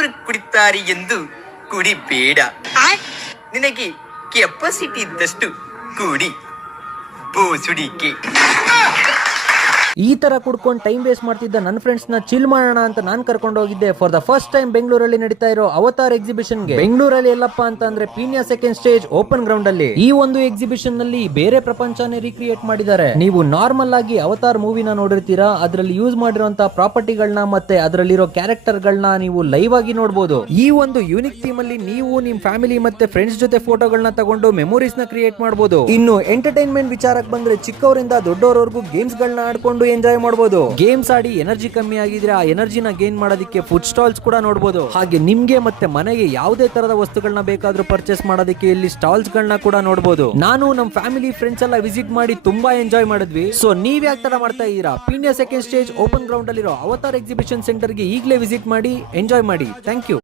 ಬೇರೆಯವರು ಕುಡಿತಾರೆ ಎಂದು ಕುಡಿಬೇಡ. ನಿನಗೆ ಕೆಪಾಸಿಟಿ ಇದ್ದಷ್ಟು ಕುಡಿ. ಬೋಸುಡಿಕೆ. ಈ ತರ ಕುಡ್ಕೊಂಡು ಟೈಮ್ ವೇಸ್ಟ್ ಮಾಡ್ತಿದ್ದ ನನ್ನ ಫ್ರೆಂಡ್ಸ್ ನ ಚಿಲ್ ಮಾಡೋಣ ಅಂತ ನಾನು ಕರ್ಕೊಂಡು ಹೋಗಿದ್ದೆ ಫಾರ್ ದ ಫಸ್ಟ್ ಟೈಮ್ ಬೆಂಗಳೂರಲ್ಲಿ ನಡೀತಾ ಇರೋ ಅವತಾರ್ ಎಕ್ಸಿಬಿಷನ್ ಗೆ. ಬೆಂಗಳೂರಲ್ಲಿ ಎಲ್ಲಪ್ಪ ಅಂತ ಅಂದ್ರೆ Peenya second stage open ground ಅಲ್ಲಿ ಈ ಒಂದು ಎಕ್ಸಿಬಿಷನ್ ನಲ್ಲಿ ಬೇರೆ ಪ್ರಪಂಚನೇ ರೀಕ್ರಿಯೇಟ್ ಮಾಡಿದ್ದಾರೆ. ನೀವು ನಾರ್ಮಲ್ ಆಗಿ ಅವತಾರ್ ಮೂವಿನ ನೋಡಿರ್ತೀರಾ, ಅದರಲ್ಲಿ ಯೂಸ್ ಮಾಡಿರುವಂತಹ ಪ್ರಾಪರ್ಟಿಗಳನ್ನ ಮತ್ತೆ ಅದರಲ್ಲಿರೋ ಕ್ಯಾರೆಕ್ಟರ್ ಗಳನ್ನ ನೀವು ಲೈವ್ ಆಗಿ ನೋಡಬಹುದು. ಈ ಒಂದು ಯೂನಿಕ್ ಥೀಮ್ ಅಲ್ಲಿ ನೀವು ನಿಮ್ ಫ್ಯಾಮಿಲಿ ಮತ್ತೆ ಫ್ರೆಂಡ್ಸ್ ಜೊತೆ ಫೋಟೋಗಳನ್ನ ತಗೊಂಡು ಮೆಮೊರೀಸ್ ನ ಕ್ರಿಯೇಟ್ ಮಾಡಬಹುದು. ಇನ್ನು ಎಂಟರ್ಟೈನ್ಮೆಂಟ್ ವಿಚಾರಕ್ಕೆ ಬಂದ್ರೆ ಚಿಕ್ಕವರಿಂದ ದೊಡ್ಡವರವರೆಗೂ ಗೇಮ್ಸ್ ಗಳನ್ನ ಆಡ್ಕೊಂಡು ಎಂಜಾಯ್ ಮಾಡಬಹುದು. ಗೇಮ್ಸ್ ಆಡಿ ಎನರ್ಜಿ ಕಮ್ಮಿ ಆಗಿದ್ರೆ ಆ ಎನರ್ಜಿನ ಗೇನ್ ಮಾಡೋದಕ್ಕೆ ಫುಡ್ ಸ್ಟಾಲ್ಸ್ ಕೂಡ ನೋಡಬಹುದು. ಹಾಗೆ ನಿಮ್ಗೆ ಮತ್ತೆ ಮನೆಗೆ ಯಾವುದೇ ತರದ ವಸ್ತುಗಳನ್ನ ಬೇಕಾದ್ರೂ ಪರ್ಚೇಸ್ ಮಾಡೋದಕ್ಕೆ ಇಲ್ಲಿ ಸ್ಟಾಲ್ಸ್ ಗಳನ್ನ ಕೂಡ ನೋಡಬಹುದು. ನಾನು ನಮ್ಮ ಫ್ಯಾಮಿಲಿ ಫ್ರೆಂಡ್ಸ್ ಎಲ್ಲ ವಿಸಿಟ್ ಮಾಡಿ ತುಂಬಾ ಎಂಜಾಯ್ ಮಾಡಿದ್ವಿ. ಸೊ ನೀವ್ ಯಾವ ತರ ಮಾಡ್ತಾ ಇದ್ದೀರಾ? Peenya second stage open ground ಅಲ್ಲಿರೋ ಅವತಾರ್ ಎಕ್ಸಿಬಿಷನ್ ಸೆಂಟರ್ ಗೆ ಈಗಲೇ ವಿಸಿಟ್ ಮಾಡಿ ಎಂಜಾಯ್ ಮಾಡಿ. Thank you.